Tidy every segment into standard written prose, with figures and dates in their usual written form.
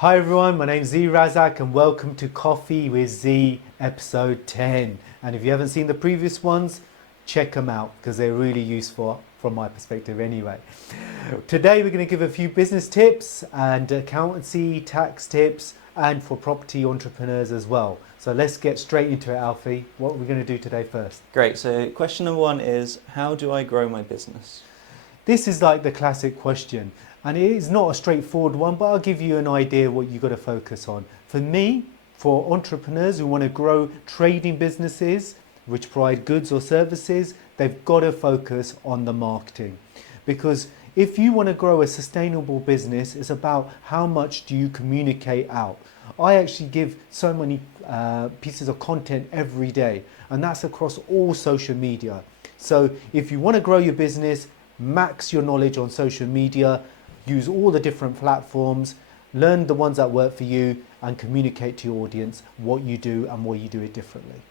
Hi everyone, my name's Z Razak and welcome to Coffee with Z episode 10. And if you haven't seen the previous ones, check them out because they're really useful from my perspective anyway. Today we're going to give a few business tips and accountancy, tax tips and for property entrepreneurs as well. So let's get straight into it, Alfie. What are we going to do today first? Great. So question number one is, how do I grow my business? This is like the classic question, and it is not a straightforward one, but I'll give you an idea what you've got to focus on. For me, for entrepreneurs who want to grow trading businesses which provide goods or services, they've got to focus on the marketing. Because if you want to grow a sustainable business, it's about how much do you communicate out. I actually give so many pieces of content every day, and that's across all social media. So if you want to grow your business, max your knowledge on social media, use all the different platforms, learn the ones that work for you and communicate to your audience what you do and why you do it differently.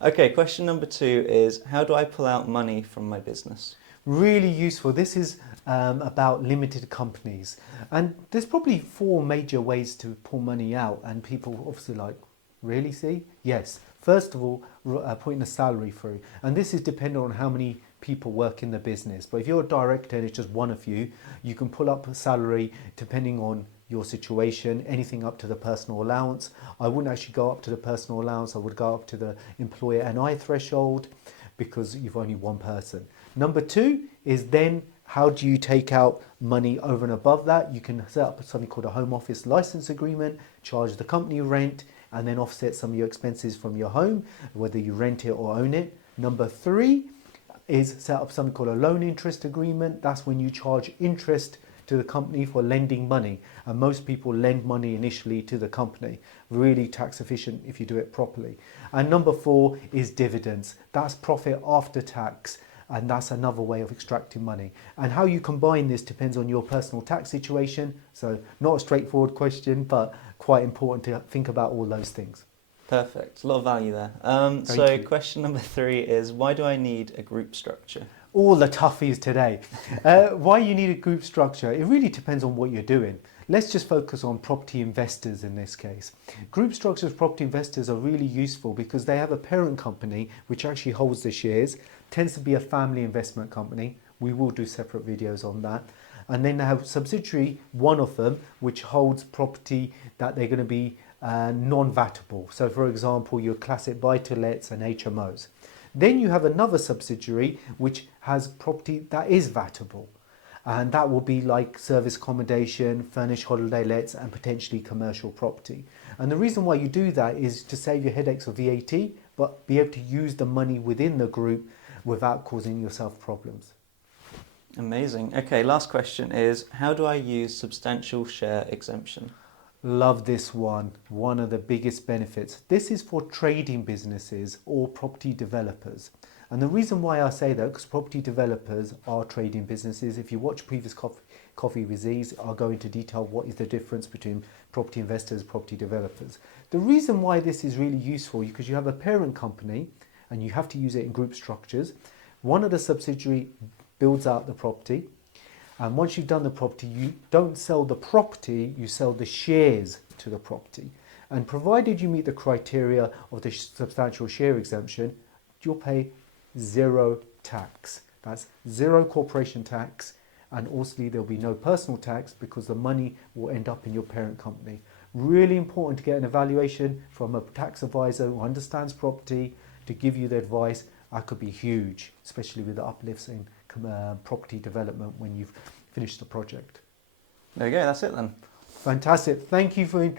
Okay, question number two is, how do I pull out money from my business? Really useful. This is about limited companies, and there's probably four major ways to pull money out, and people obviously like, really? See? Yes. First of all, putting a salary through, and this is dependent on how many people work in the business. But if you're a director and it's just one of you, you can pull up a salary depending on your situation, anything up to the personal allowance. I wouldn't actually go up to the personal allowance, I would go up to the employer NI threshold because you've only one person. Number two is then how do you take out money over and above that? You can set up something called a home office license agreement, charge the company rent, and then offset some of your expenses from your home, whether you rent it or own it. Number three is set up something called a loan interest agreement. That's when you charge interest to the company for lending money. And most people lend money initially to the company. Really tax efficient if you do it properly. And number four is dividends. That's profit after tax. And that's another way of extracting money. And how you combine this depends on your personal tax situation. So not a straightforward question, but quite important to think about all those things. Perfect. A lot of value there. Thank you. Question number three is, why do I need a group structure? All the toughies today. Why you need a group structure? It really depends on what you're doing. Let's just focus on property investors in this case. Group structures, property investors are really useful because they have a parent company which actually holds the shares, tends to be a family investment company. We will do separate videos on that. And then they have subsidiary, one of them, which holds property that they're going to be non-vatable. So for example, your classic buy-to-lets and HMOs. Then you have another subsidiary which has property that is vatable, and that will be like service accommodation, furnished holiday lets and potentially commercial property. And the reason why you do that is to save your headaches of VAT, but be able to use the money within the group without causing yourself problems. Amazing. Okay, last question is, how do I use substantial share exemption? Love this one. One of the biggest benefits. This is for trading businesses or property developers. And the reason why I say that, because property developers are trading businesses. If you watch previous Coffee with Z's, I'll go into detail what is the difference between property investors and property developers. The reason why this is really useful, because you have a parent company and you have to use it in group structures. One of the subsidiary builds out the property. And once you've done the property, you don't sell the property, you sell the shares to the property. And provided you meet the criteria of the substantial share exemption, you'll pay zero tax. That's zero corporation tax. And also there'll be no personal tax because the money will end up in your parent company. Really important to get an evaluation from a tax advisor who understands property to give you the advice. That could be huge, especially with the uplifts in property development when you've finished the project. There we go, that's it then. Fantastic. Thank you for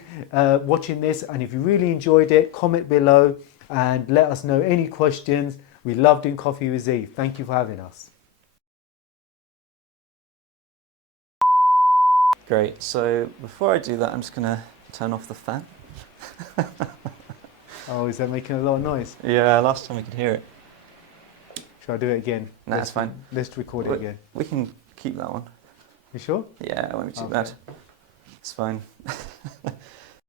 watching this, and if you really enjoyed it, comment below and let us know any questions. We love doing Coffee with Z. Thank you for having us. Great, so before I do that, I'm just going to turn off the fan. Oh, is that making a lot of noise? Yeah, last time we could hear it. Shall I do it again? No, it's fine. Let's record it again. We can keep that one. You sure? Yeah, it won't be too bad. It's fine.